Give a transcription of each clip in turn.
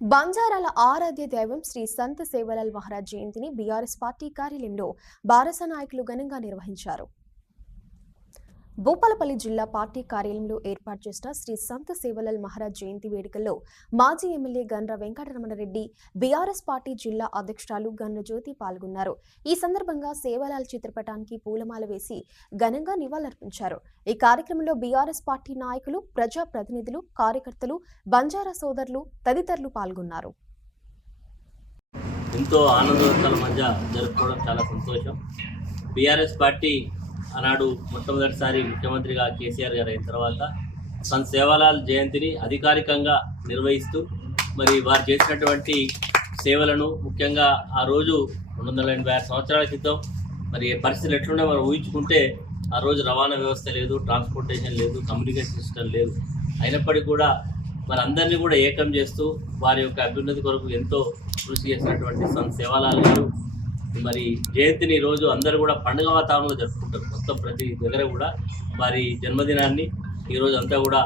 బంజారాల ఆరాధ్య దైవం శ్రీ సంత్ సేవలాల్ మహారాజ్ జయంతిని BRS party కార్యాలయంలో బారస నాయకులు ఘనంగా నిర్వహించారు. భూపాలపల్లి జిల్లా పార్టీ కార్యాలయంలో ఏర్పాటు చేసిన శ్రీ సంత సేవలాల్ మహారాజ్ జయంతి వేడుకల్లో మాజీ MLA Gandra Venkataramana Reddy BRS party జిల్లా అధ్యక్షురాలు గన్న జ్యోతి పాల్గొన్నారు. ఈ సందర్భంగా సేవలాల్ చిత్రపటానికి పూలమాల వేసి ఘనంగా నివాళులర్పించారు. ఈ కార్యక్రమంలో బీఆర్ఎస్ పార్టీ నాయకులు ప్రజా ప్రతినిధులు కార్యకర్తలు బంజారా సోదరులు తదితరులు పాల్గొన్నారు. ఎంతో ఆనందోత్సవాల మధ్య జరుపుకోవడం చాలా సంతోషం. బీఆర్ఎస్ పార్టీ ఆనాడు మొట్టమొదటిసారి ముఖ్యమంత్రిగా కేసీఆర్ గారు అయిన తర్వాత సంత్ సేవాలాల్ జయంతిని అధికారికంగా నిర్వహిస్తూ మరి వారు చేసినటువంటి సేవలను ముఖ్యంగా ఆ రోజు రెండు వందల ఎనభై ఆరు సంవత్సరాల క్రితం మరి పరిస్థితులు ఎట్లున్నా మనం ఊహించుకుంటే ఆ రోజు రవాణా వ్యవస్థ లేదు ట్రాన్స్పోర్టేషన్ లేదు కమ్యూనికేషన్ సిస్టమ్ లేదు. అయినప్పటికీ కూడా మరి అందరినీ కూడా ఏకం చేస్తూ వారి యొక్క అభ్యున్నతి కొరకు ఎంతో కృషి చేసినటువంటి సంత్ సేవాలాల్ గారు మరి జయంతిని రోజు అందరూ కూడా పండుగ వాతావరణంలో జరుపుకుంటారు. మొత్తం ప్రతి దగ్గర కూడా మరి జన్మదినాన్ని ఈరోజు అంతా కూడా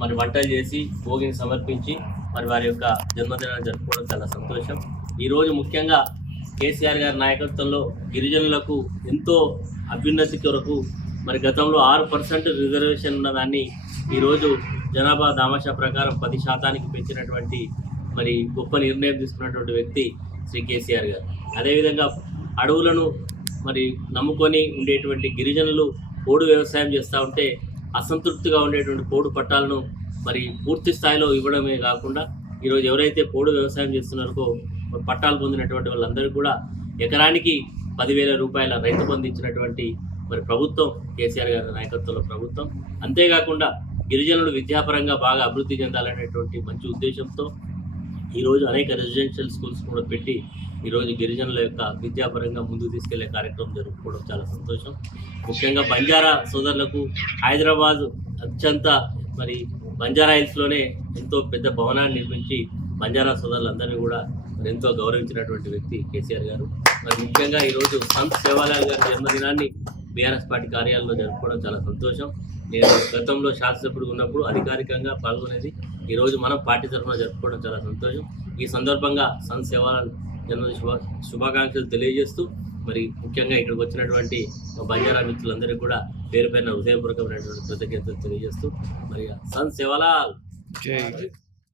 మరి వంటలు చేసి భోగిని సమర్పించి మరి వారి యొక్క జన్మదినాన్ని జరుపుకోవడం చాలా సంతోషం. ఈ రోజు ముఖ్యంగా కేసీఆర్ గారి నాయకత్వంలో గిరిజనులకు ఎంతో అభ్యున్నతి కొరకు మరి గతంలో ఆరు పర్సెంట్ రిజర్వేషన్ ఉన్నదాన్ని ఈరోజు జనాభా దామాషా ప్రకారం పది శాతానికి పెంచినటువంటి మరి గొప్ప నిర్ణయం తీసుకున్నటువంటి వ్యక్తి శ్రీ కేసీఆర్ గారు. అదేవిధంగా అడవులను మరి నమ్ముకొని ఉండేటువంటి గిరిజనులు పోడు వ్యవసాయం చేస్తూ ఉంటే అసంతృప్తిగా ఉండేటువంటి పోడు పట్టాలను మరి పూర్తి స్థాయిలో ఇవ్వడమే కాకుండా ఈరోజు ఎవరైతే పోడు వ్యవసాయం చేస్తున్నారో పట్టాలు పొందినటువంటి వాళ్ళందరూ కూడా ఎకరానికి పదివేల రూపాయల రైతు పొందించినటువంటి మరి ప్రభుత్వం కేసీఆర్ గారి నాయకత్వంలో ప్రభుత్వం. అంతేకాకుండా గిరిజనులు విద్యాపరంగా బాగా అభివృద్ధి చెందాలనేటువంటి మంచి ఉద్దేశంతో ఈరోజు అనేక రెసిడెన్షియల్ స్కూల్స్ కూడా పెట్టి ఈరోజు గిరిజనుల యొక్క విద్యాపరంగా ముందుకు తీసుకెళ్ళే కార్యక్రమం జరుపుకోవడం చాలా సంతోషం. ముఖ్యంగా బంజారా సోదరులకు హైదరాబాద్ అత్యంత మరి బంజారా హిల్స్లోనే ఎంతో పెద్ద భవనాన్ని నిర్మించి బంజారా సోదరులందరినీ కూడా మరి ఎంతో గౌరవించినటువంటి వ్యక్తి కేసీఆర్ గారు. మరి ముఖ్యంగా ఈరోజు సంత్ సేవాలాల్ గారి జన్మదినాన్ని బీఆర్ఎస్ పార్టీ కార్యాలయంలో జరుపుకోవడం చాలా సంతోషం. నేను గతంలో శాసనసభ్యుడు ఉన్నప్పుడు అధికారికంగా పాల్గొనేది. ఈరోజు మనం పార్టీ తరఫున జరుపుకోవడం చాలా సంతోషం. ఈ సందర్భంగా సంత్ సేవాలాల్ జన్మదిన శుభ శుభాకాంక్షలు తెలియజేస్తూ మరి ముఖ్యంగా ఇక్కడికి వచ్చినటువంటి బంజారా మిత్రులందరికీ కూడా పేరు పైన హృదయపూర్వకమైనటువంటి కృతజ్ఞతలు తెలియజేస్తూ మరి సన్ సేవలాల్ జై.